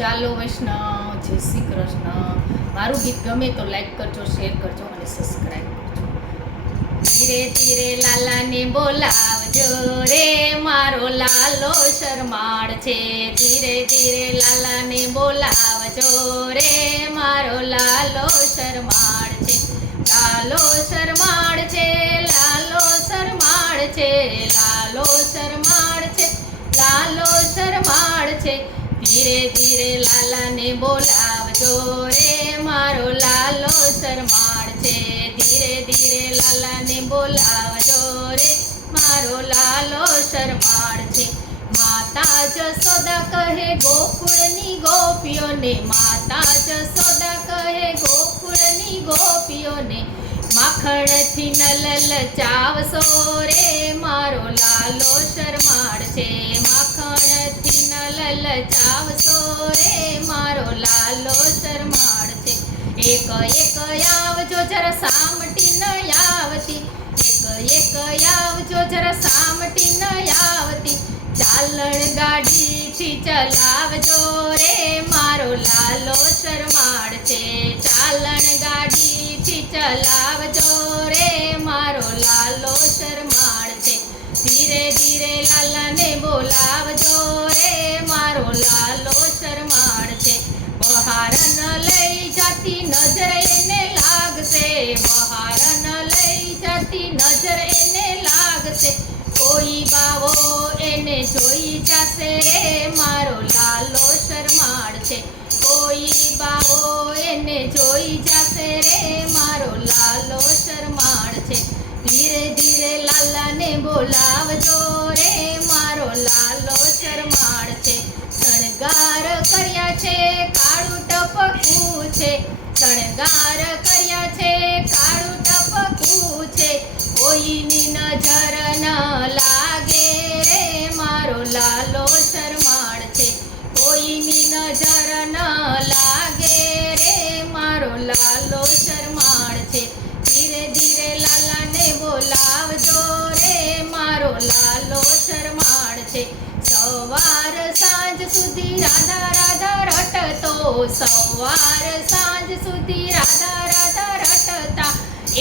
ચાલો વૈષ્ણવ, જય શ્રી કૃષ્ણ. મારું ગીત ગમે તો લાઈક કરજો, શેર કરજો અને સબસ્ક્રાઈબ કરજો. ધીરે ધીરે લાલાને બોલાવજો રે, મારો લાલો શરમાળ છે. ધીરે ધીરે લાલાને બોલાવજો રે, મારો લાલો શરમાળ છે. લાલો શરમાળ છે, લાલો શરમાળ છે, લાલો શરમાળ છે, લાલો શરમાળ છે. ધીરે ધીરે લાલાને બોલાવજો રે, મારો લાલો શરમાળ છે. ધીરે ધીરે લાલાને બોલાવજો રે, મારો લાલો શરમાળ છે. માતા જશોદા કહે ગોકુળની ગોપીઓને, માતા જશોદા કહે ગોકુળની ગોપીઓને, માખણથી ન લલચાવશો રે, મારો લાલો શરમાળ છે. માખણથી ન લલચાવશો રે, મારો લાલો શરમાળ છે. એક એક આવજો જરા સામટી ન આવતી, એક એક આવજો જરા સામટી ન આવતી. ચાલણ ગાડીથી ચલાવજો રે, મારો લાલો શરમાળ છે. ચાલણ ગાડીથી ચલાવજો રે, મારો લાલો શરમાળ છે. ધીરે ધીરે લાલાને બોલાવજો રે, મારો લાલો શરમાળ છે. બહાર ન લઈ જાતી નજર એને લાગશે, બહાર ન લઈ જાતી નજર એને લાગશે. કોઈ બાવો એને જોઈ જશે રે, મારો લાલો શરમાળ છે. કોઈ બાવો એને જોઈ જશે રે, મારો લાલો શરમાળ છે. ધીરે ધીરે લાલાને બોલાવજો રે, મારો લાલો શરમાળ છે. શણગાર કર્યા છે કાળું ટપકું છે, શણગાર કર્યા છે કાળું ટપકું છે. કોઈની નજર ન લાગે રે, મારો લાલો શરમાળ છે. કોઈની નજર ન લાગે રે, મારો લાલો શરમાળ છે. ધીરે ધીરે લાલાને બોલાવજો રે, મારો લાલો શરમાળ છે. સવાર સાંજ સુધી રાધા રાધા રટતો, સવાર સાંજ સુધી રાધા રાધા રટતા.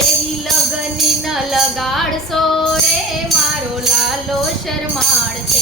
એવી લગની ન લગાડશો રે, મારો લાલો શરમાળ છે.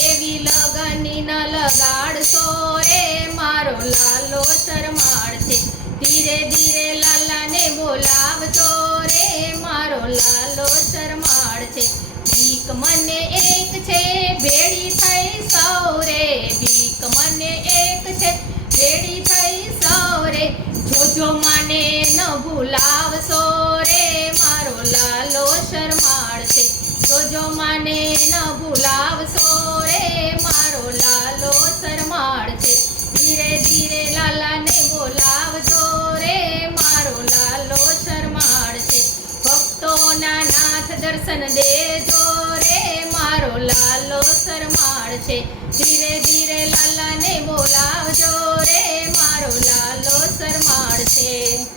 એવી લગની ન લગાડશો રે, મારો લાલો શરમાળ છે. ધીરે ધીરે લાલાને બોલાવજો રે, મારો લાલો શરમાળ છે. ભીખ મને એક છે ભેળી થઈ સૌરે, ભીખ મને એક છે ભેળી થઈ સૌરે. જોજો માને ન ભૂલાવશો રે, મારો લાલો શરમાળ છે. જોજો માને ન ભૂલાવશો રે, મારો લાલો શરમાળ છે. ધીરે ધીરે લાલાને બોલાવજો રે, મારો લાલો શરમાળ છે. ભક્તોના નાથ દર્શન દેજો રે, મારો લાલો શરમાળ છે. ધીરે ધીરે લાલાને બોલાવજો રે, મારો લાલો શરમાળ છે.